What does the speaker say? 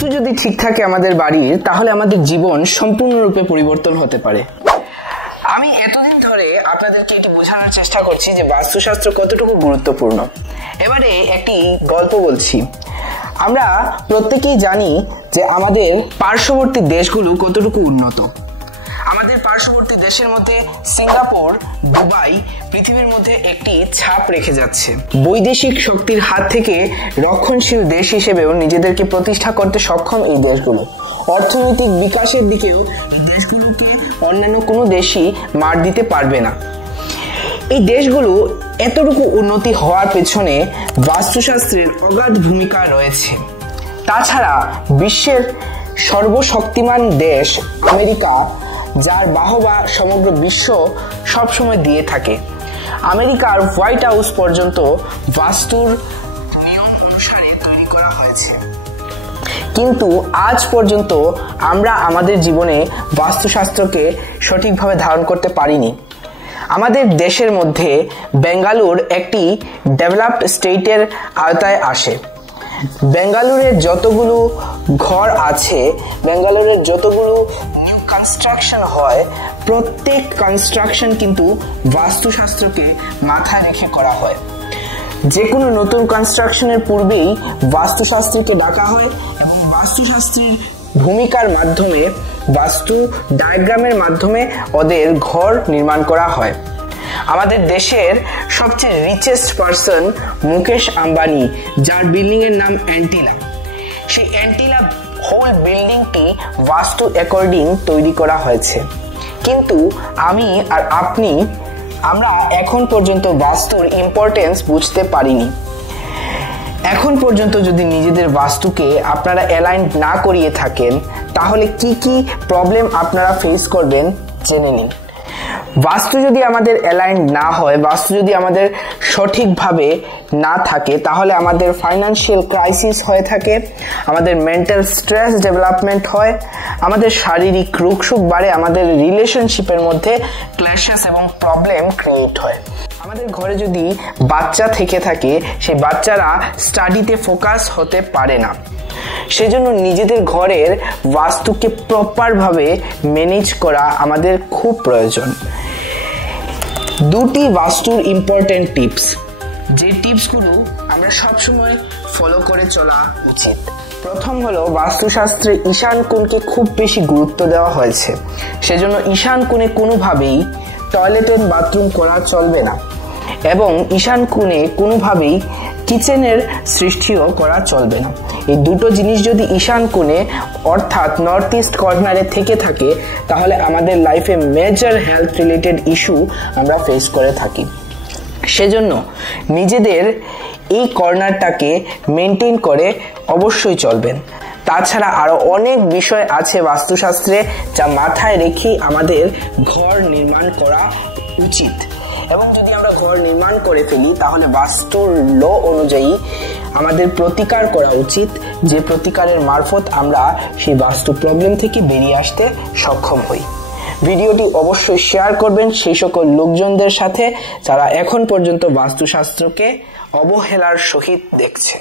বাস্তু যদি ঠিক থাকে আমাদের বাড়ির, তাহলে আমাদের জীবন সম্পূর্ণরূপে পরিবর্তন হতে পারে। আমি এতদিন ধরে আপনাদেরকে এটি বোঝানোর চেষ্টা করছি যে বাস্তুশাস্ত্র কতটুকু গুরুত্বপূর্ণ। এবারে একটি গল্প বলছি। আমরা প্রত্যেকেই জানি যে আমাদের পার্শ্ববর্তী দেশগুলো কতটুকু উন্নত। আমাদের পার্শ্ববর্তী দেশের মধ্যে সিঙ্গাপুর, দুবাই পৃথিবীর মধ্যে একটি ছাপ রেখে যাচ্ছে। বৈদেশিক শক্তির হাত থেকে রক্ষণশীল দেশ হিসেবেও নিজেদেরকে প্রতিষ্ঠা করতে সক্ষম এই দেশগুলো। অর্থনৈতিক বিকাশের দিকেও দেশগুলোকে অন্যান্য কোনো দেশই মার দিতে পারবে না। এই দেশগুলো এতটুকু উন্নতি হওয়ার পেছনে বাস্তুশাস্ত্রের অগাধ ভূমিকা রয়েছে। তাছাড়া বিশ্বের সর্বশক্তিমান দেশ আমেরিকা, যার বাহবা সমগ্র বিশ্ব সবসময় দিয়ে থাকে। আমেরিকার হোয়াইট হাউস পর্যন্ত বাস্তুর নিয়ম অনুসারে তৈরি করা হয়েছে, কিন্তু আজ পর্যন্ত আমরা আমাদের জীবনে বাস্তুশাস্ত্রকে সঠিকভাবে ধারণ করতে পারিনি। আমাদের দেশের মধ্যে বেঙ্গালুর একটি ডেভেলপড স্টেটের আওতায় আসে। বেঙ্গালুরের যতগুলো ঘর আছে, বেঙ্গালুরের যতগুলো নিউ কনস্ট্রাকশন হয়, প্রত্যেক কনস্ট্রাকশন কিন্তু বাস্তুশাস্ত্রকে মাথায় রেখে করা হয়। যে কোনো নতুন কনস্ট্রাকশনের পূর্বেই বাস্তুশাস্ত্রীকে ডাকা হয় এবং বাস্তুশাস্ত্রীর ভূমিকার মাধ্যমে, বাস্তু ডায়াগ্রামের মাধ্যমে ওদের ঘর নির্মাণ করা হয়। আমাদের দেশের সবচেয়ে রিচেস্ট পারসন মুকেশ আম্বানি, যার বিল্ডিং এর নাম অ্যান্টিলা, সেই অ্যান্টিলা হোল বিল্ডিংটি বাস্তু অ্যাকর্ডিং তৈরি করা হয়েছে। কিন্তু আমি আর আপনি, আমরা এখন পর্যন্ত বাস্তুর ইম্পর্টেন্স বুঝতে পারিনি। এখন পর্যন্ত যদি নিজেদের বাস্তুকে আপনারা অ্যালাইন না করিয়ে থাকেন, তাহলে কি কি প্রবলেম আপনারা ফেস করবেন জেনে নিন। বাস্তু যদি আমাদের অ্যালাইন না হয়, বাস্তু যদি আমাদের সঠিকভাবে না থাকে, তাহলে আমাদের ফাইন্যান্সিয়াল ক্রাইসিস হয়ে থাকে, আমাদের মেন্টাল স্ট্রেস ডেভেলপমেন্ট হয়, আমাদের শারীরিক রোগশোক বাড়ে, আমাদের রিলেশনশিপের মধ্যে ক্ল্যাশেস এবং প্রবলেম ক্রিয়েট হয়। আমাদের ঘরে যদি বাচ্চা থেকে থাকে, সেই বাচ্চারা স্টাডিতে ফোকাস হতে পারে না। সেজন্য নিজেদের ঘরের বাস্তুকে প্রপারভাবে ম্যানেজ করা আমাদের খুব প্রয়োজন। দুটি বাস্তুর ইম্পর্টেন্ট টিপস, যে টিপসগুলো আমরা সবসময় ফলো করে চলা উচিত। প্রথম হলো, বাস্তুশাস্ত্রে ঈশান কোণকে খুব বেশি গুরুত্ব দেওয়া হয়েছে। সেজন্য ঈশান কোণে কোনোভাবেই টয়লেট এন্ড বাথরুম করা চলবে না, এবং ঈশান কোণে কোনোভাবেই কিচেনের সৃষ্টিও করা চলবে না। এই দুটো জিনিস যদি ঈশান কোণে অর্থাৎ নর্থ ইস্ট কর্নারে থেকে থাকে, তাহলে আমাদের লাইফে মেজর হেলথ রিলেটেড ইস্যু আমরা ফেস করে থাকি। সেজন্য নিজেদের এই কর্নারটাকে মেনটেন করে অবশ্যই চলবেন। তাছাড়া আরো অনেক বিষয় আছে বাস্তুশাস্ত্রে, যা মাথায় রেখে আমাদের ঘর নির্মাণ করা উচিত। এবং যদি আমরা ঘর নির্মাণ করে ফেলি, তাহলে বাস্তুর ল অনুযায়ী আমাদের প্রতিকার করা উচিত, যে প্রতিকারের মারফত আমরা সেই বাস্তু প্রবলেম থেকে বেরিয়ে আসতে সক্ষম হই। ভিডিওটি অবশ্যই শেয়ার করবেন সেই সকল লোকজনদের সাথে যারা এখন পর্যন্ত বাস্তুশাস্ত্রকে অবহেলার সহিত দেখছে।